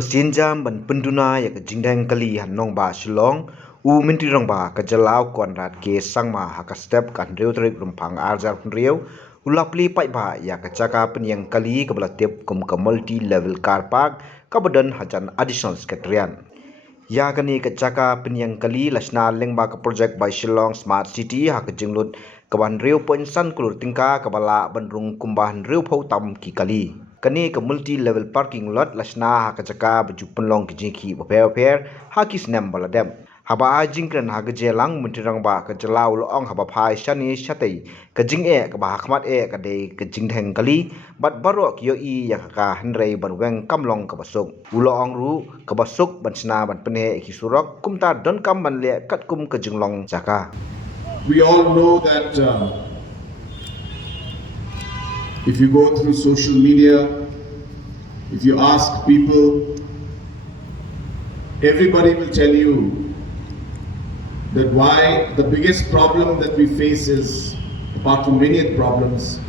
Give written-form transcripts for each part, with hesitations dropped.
Sinjam ban penduna ya Jingïakhih han nong ba Shillong minti rong ba ka jalau konrat ke sangma haka step kan reu trik rumpang arjar reu Plie pai ba ya ka Jaka Jingïakhih ka belatip kum ka multi-level car park ka badan hajan additional sekretarian ya kani ka Jaka Jingïakhih lasna lengba ka project by Shillong Smart City haka jinglut ka ban reu point san kulur tingka ka bala bandrung kumbahan reu phau tam ki kali kani ka multi-level parking lot lasna haka Jaka baju Pynlong Jingïakhih baper haki snam baladem haba jingkran haga jelang mentirang ba ka jalau loong haba phai shani shatai ka jing'e ka ba khmat e ka de ka Jingïakhih bat barok yo I ya ka hanrei ban weng kamlong ka basuk uloong ru ka basuk ban sna ban pene ki surok kumta don kam ban le kat kum ka jinglong Jaka. We all know that if you go through social media, if you ask people, everybody will tell you that why the biggest problem that we face is, apart from many other problems,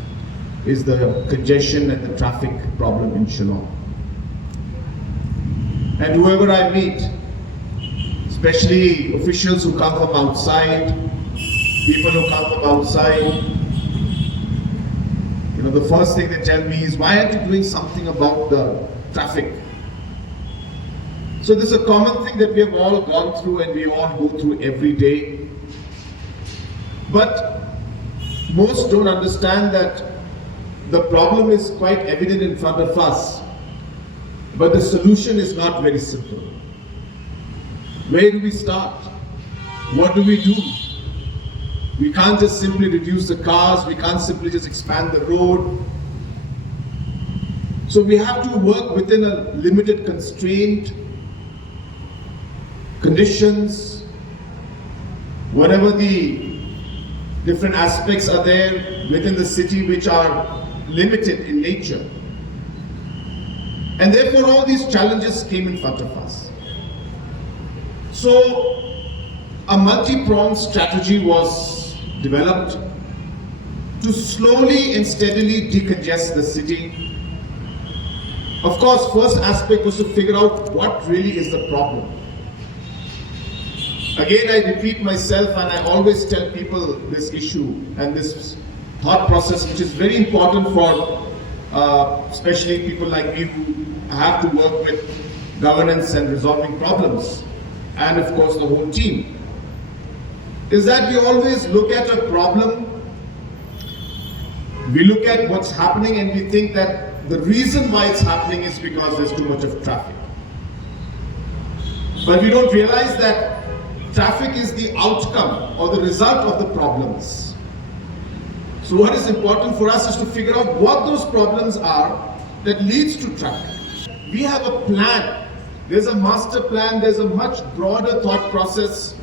is the congestion and the traffic problem in Shillong. And whoever I meet, especially officials who come from outside, people who come from outside, the first thing they tell me is, why aren't you doing something about the traffic? So this is a common thing that we have all gone through and we all go through every day. But most don't understand that the problem is quite evident in front of us, but the solution is not very simple. Where do we start? What do we do? We can't just simply reduce the cars, we can't simply just expand the road. So we have to work within a limited constraint, conditions, whatever the different aspects are there within the city which are limited in nature. And therefore all these challenges came in front of us. So a multi-pronged strategy was developed to slowly and steadily decongest the city. Of course, first aspect was to figure out what really is the problem. Again, I repeat myself and I always tell people this issue and this thought process, which is very important for especially people like me who have to work with governance and resolving problems, and of course the whole team, is that we always look at a problem, we look at what's happening and we think that the reason why it's happening is because there's too much of traffic. But we don't realize that traffic is the outcome or the result of the problems. So what is important for us is to figure out what those problems are that leads to traffic. We have a plan. There's a master plan, there's a much broader thought process,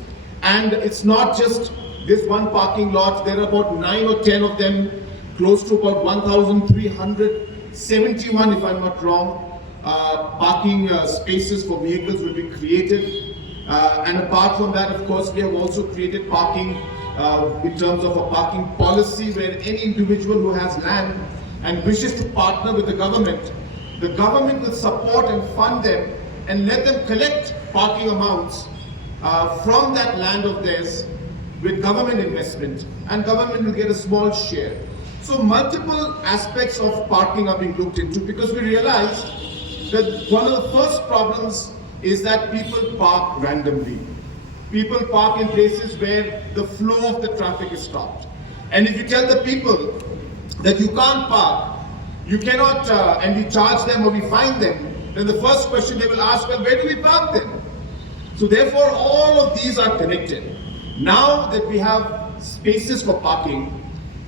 and it's not just this one parking lot. There are about 9 or 10 of them, close to about 1,371, if I'm not wrong, parking spaces for vehicles will be created. And apart from that, of course, we have also created parking in terms of a parking policy where any individual who has land and wishes to partner with the government will support and fund them and let them collect parking amounts from that land of theirs with government investment, and government will get a small share. So multiple aspects of parking are being looked into, because we realized that one of the first problems is that people park randomly. People park in places where the flow of the traffic is stopped. And if you tell the people that you can't park, you cannot, and we charge them or we fine them, then the first question they will ask, well, where do we park then? So therefore, all of these are connected. Now that we have spaces for parking,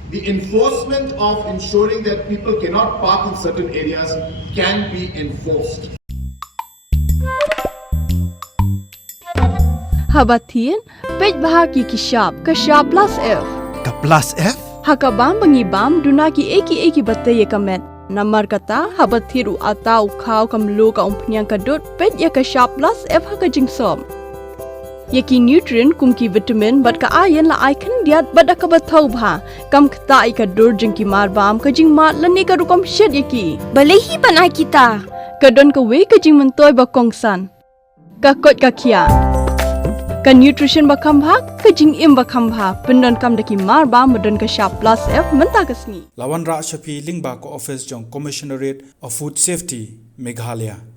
the enforcement of ensuring that people cannot park in certain areas can be enforced. Habatin, page bahagi kishap, kashap plus F. Ka plus F? Hakabam bangibam dunaki eki bataya kamet. Namar kata habathiru atau kau kamlu ka umpnyang kadut pet ya kashap plus F haka jingsom. Yaki nutrient kumki vitamin bat ka ayan la ai kan diat bada ka bathau bha kam khta ai ka dur jingki marbam ka jingmat lani ka rukom shed yaki. Balehi banai kita. Kadon ka we ka jing mentoy ba kongsan. Ka kot ka kia. Ka nutrition ba khambha ka Jingïam ba khambha pendon kam daki mar ba medon ka sharp plus F menta ka sngi. Lawan Ra Shafi Lingba ko office jong Commissionerate of Food Safety Meghalaya.